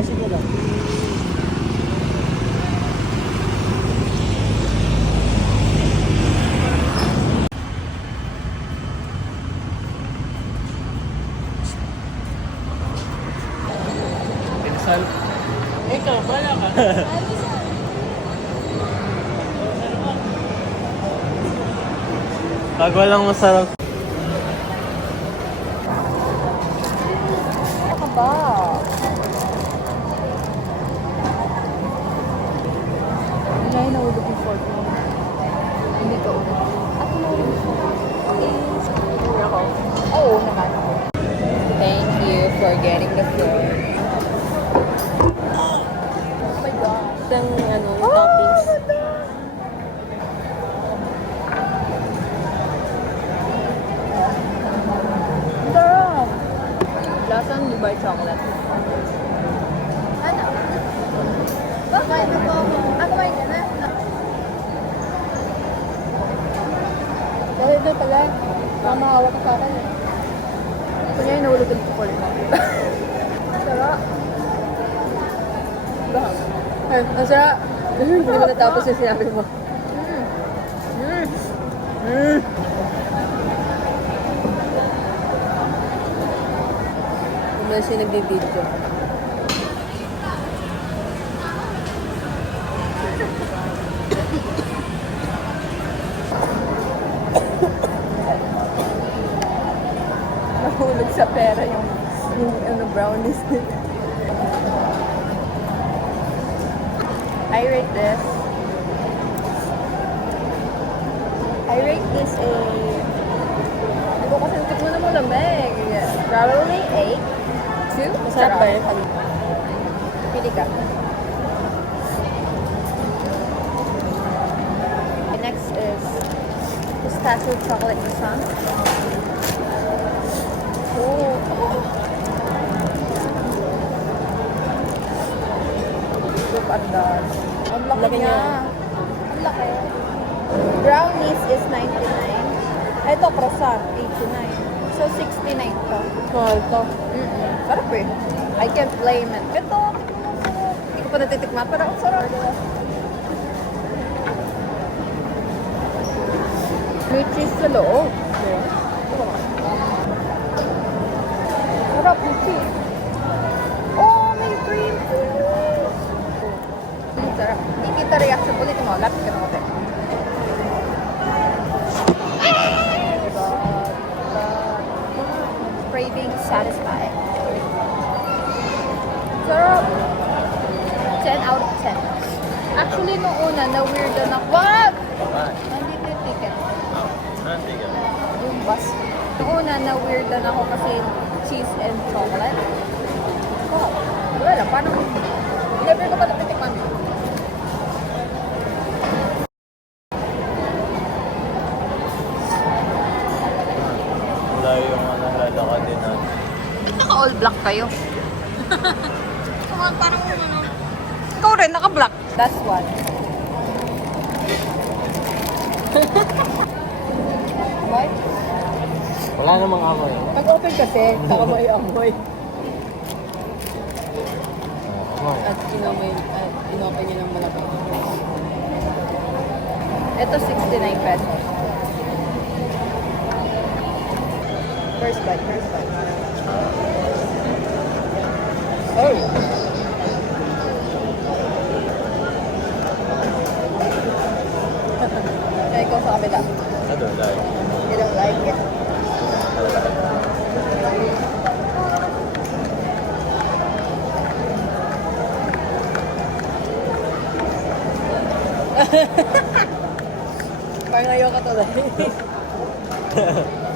tricycle ah. Pinasal. Ikaw, wala ka. Pag walang masarap. Ano ba? Wala yung nahulog yung fork mo. Hindi ka ulit. Ako nahulog yung fork. Please. Uwi ako. Oo naman. Thank you for getting the fork. Oh my gosh. Ang ano, toppings. Sarap! Lasang Dubai chocolate. Ano? Bakit? Kumain ka na? Dahil doon pala, mamahawak ka sa akin eh. Kunya yung nahulog yung tukol mo. Sarap. Bakit? Ang sarap. Hindi mo natapos yung sinabi mo. Kung na siya nagbibidyo. Nahulog sa pera yung ano, brownies nila. I rate this a... Hindi ko kasi tikman na mo lamig. Probably 8. 2? Masarap ba yun? Pili ka. Next is pistachio chocolate croissant. Oh. Pandas. Ang laki Laki niya. niya. Ang laki. Brownies is 99. Ito, croissant, 89. So, 69 to. Mahal to. Sarap eh. I can't blame it. Ito, hindi ko pa natitikman, pero ang sarap. May cheese sa loob. Sarap yung cheese. Oh, may cream cheese. Sarap. Hindi kita reaction. Ulitin mo. Lapit ka na konti. Craving satisfied. Sarap. 10 out of 10. Actually, nung una, na-weirdo na. Wag! Nandito yung ticket. Yung bus. Nung una, na-weirdo na ako kasi cheese and chocolate. Oh, wala lang. Paano? Never ko pa napitikman. Wala yung nahalala ka din na. Naka-all black kayo. Parang ano. Ikaw rin, naka-black. That's one. What? Wala namang amoy. Pag-open kasi, saka mo i-amoy. At inopen niya ng malaki. Ito 69 pesos. First bite, first bite. Oh! Kaya ikaw sa kabila. I don't like. You don't like it? Parang ayaw ka tuloy.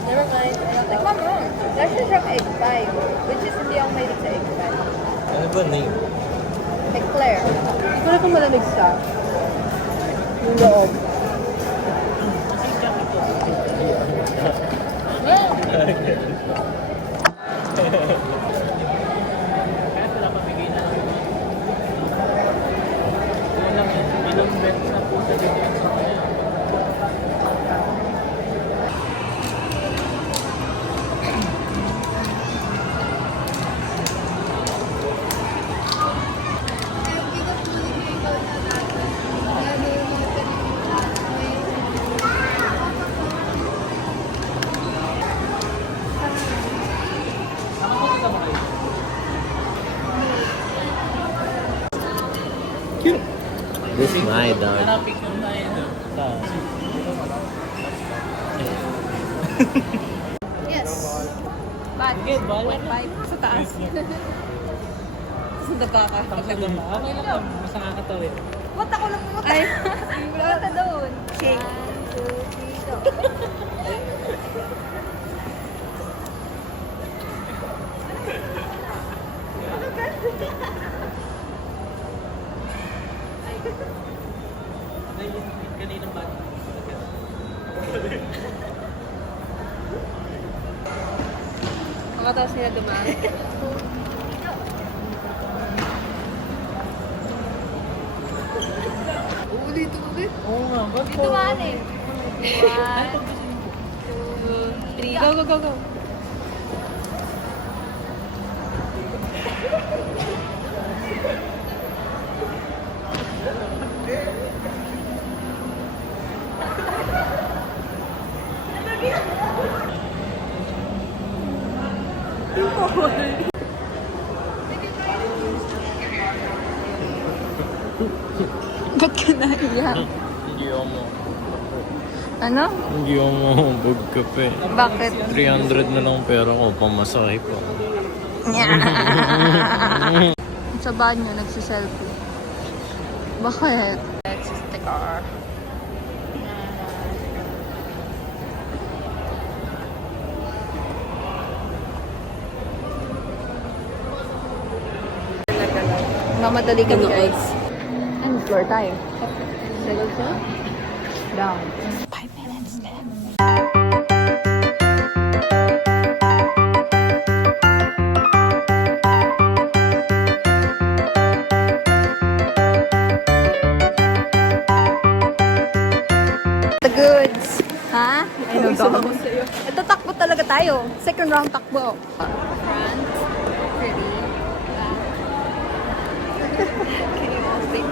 Never mind. Tikman mo. That's just from egg pie, which is hindi ako mahilig sa egg pie. Ano ba name? Eclair. Hindi ko na kung malamig siya. Yung loob. This is my dog. Yes. Bad. bawal. 1.5 sa taas. Sa baba ka. Sa gamba. Okay lang. Mas nakakatawid. What ako lang pumunta? Ay, pumunta doon. Shake. 1, 2, 3, go. Kaninang bata. Makatawas nila dumaan. Ulit. Oo nga, ba't Dito dumaan eh. 1, 2, 3, go, go, go, go. Ba't ka naiyak? Hindi ako mo. Ano? Hindi ako mo bugkape. Bakit? 300 na lang pera ko, pamasahe ko. Sa banyo, nagsiselfie. Bakit? Exit the car. Mamadali kami guys. Ano floor tayo? Second floor? Down. 5 minutes left. The goods. Ha? Ano daw? Ito takbo talaga tayo. Second round takbo. Front. Pretty. Can you all see?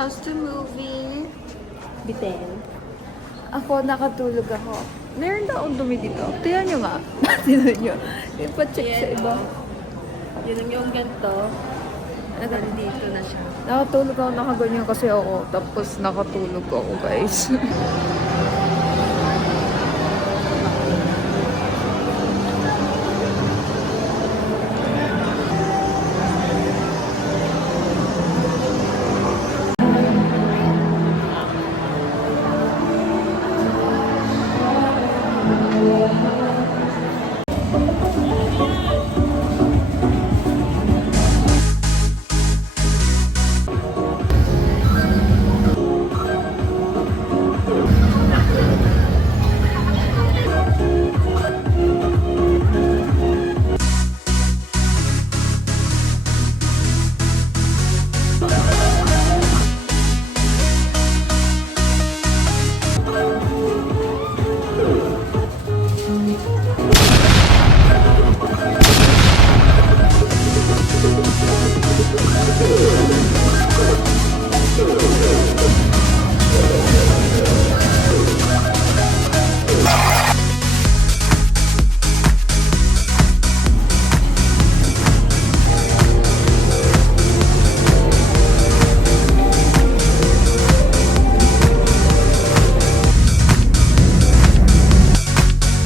How's the movie? Bitel. Ako, nakatulog ako. Meron na akong dumi dito. Tingnan nyo nga. Tingnan nyo. Ipa-check sa iba. Yun yung ganito. Nandito na siya. Nakatulog ako, nakaganyan kasi ako. Tapos nakatulog ako, guys.